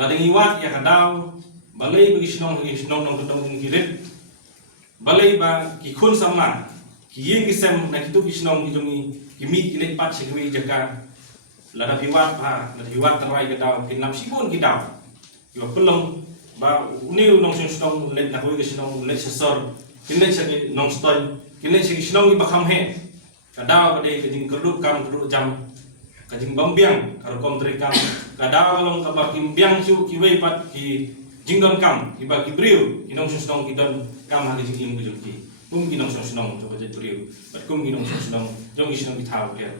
ladang iwat ya kadau balai bagi sinong nong tudong kirit balai ba kikun sama kiyen kisem na kitu kisnong kijungi kimi kilet pat segwi jaka lada iwat ha lada iwat terai kadau kinam sibun kidau yo pelong ba uniu nong sinong let na hoi kisnong let sesor kinet segi nong stoi kinet segi sinong ibakam he kadau kadai kejing keruk jam kajing bambiang karo kom kam kadau long kaba kimbiang su kiwei pat ki jingdon kam kiba kibriu kinong sinong kidon kam ha kejing im kejungki ginong sinong to bajet briu bat ginong sinong jong isnong bitau ke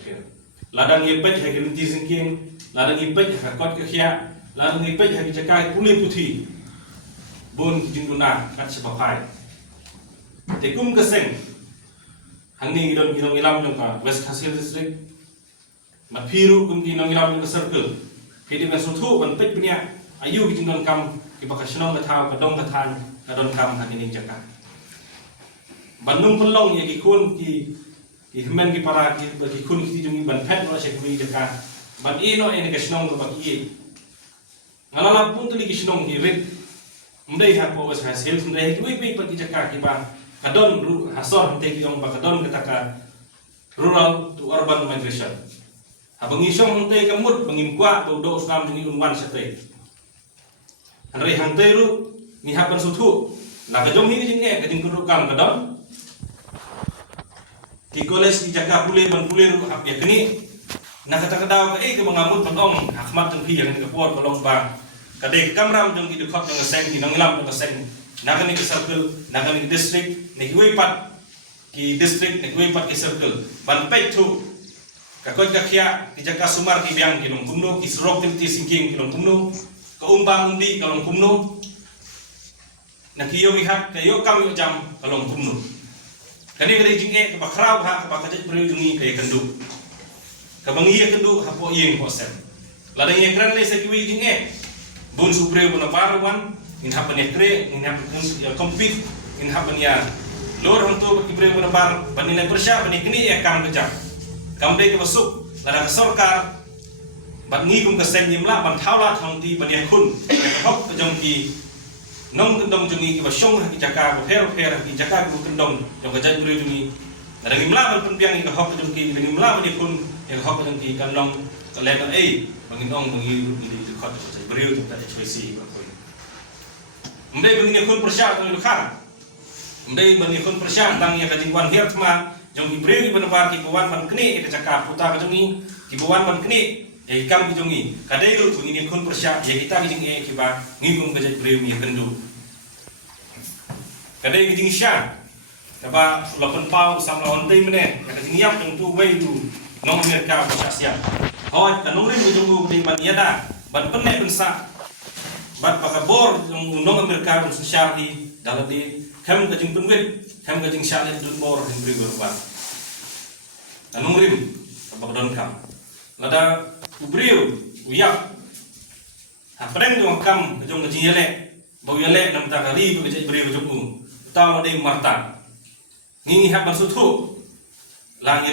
ladang yepet ha kelenti singking ladang yepet ha kot ke khia ladang yepet ha jakai puli puthi bon kijing duna kat sepapai tekum keseng hangni ginong ilam jong ka west hasil district mat phiru ginong ilam jong circle phidi ban suthu ban pet punya ayu kijing don kam kibaka sinong ka thau ka dong ka than ka don kam ha ning jaka Bandung pelong ya kikun ki himen ki para ki kun ki jungi ban pet no se kui jaka ban ino ene kesnong ko baki ngalala pun tuli kisnong ki rit mdai ha ko was hasil mdai ki wi pati jaka ki ba kadon ru hasor mte ki yong ba kadon ketaka rural to urban migration abang isong mte kamut bangim kwa do usam jungi unwan sate anre hang teru ni hapan suthu na kajong hi jinge kajing kudu kam kadon di koles di jaga pule ban pule ru hak ya kini na kata kadau ke ke bangamut pandong hakmat teng pi yang ke puat kolong bang kade kamram jong di khot jong seng di nanglam jong seng na kani ke circle na kani ke district ne ki pat ki district ne ki pat ki circle ban pet tu ka kot ka khia di jaga sumar ki biang ki long kumno ki srok ti singking ki long kumno ka umbang undi ka long kumno na ki yo hak ka yo kam yo jam ka long kumno kani kali jinge ka bakrau ha ka bakajat beri jungi kaya kendu ka bangi kendu ha po yeng po sem ladang ye kran le sa kiwi jinge bun supre bun parwan in ha pane kre in ha ya compete in ha ya lor hang to ki bre bun par banile persya bani kini ya kam kejak kam de ka basuk ladang sarkar ban ngi kum ka sem yimla ban thawla thong ti ban ya khun ka hok ka jong ki nong kendong jungi ki basong ha ki jaka ko her ki jaka ko kendong jong ka jat beri jungi ada ngimla ban penbiang ki hok jong ki ngimla ban pun ya hok jong ki kandong ka le ai bangin ong bangi di khot ka jat beri jong ta choisi ba ko mdai bangin khun persya ko lu khar mdai bangin khun persya tang ya ka jingwan her thma jong ki beri ban par ki buan ban kni ka jaka puta ka jungi ki buan ban kni kam ki jongi kadai ru jungi ni khun persya ya kita ki jingi ki ba ngingum ka jat beri mi kendu kadai ki jingi sya kaba lapan pau sam lawan tei mene ka jingi yap jong tu wei du nong mer ka ba sia hoi ka nong rim ki jongu di ban yada ban penne bensa bat pa ka bor jong nong mer ka su sya di daladi kam ka jing penwet kam ka jing sya le du bor di beri berba nong rim ka don kam lada ubriu uyak apreng jong kam jong kajing yele bau yele nam ta kali be jai beri jong u taw de marta ngi hapan suthu lang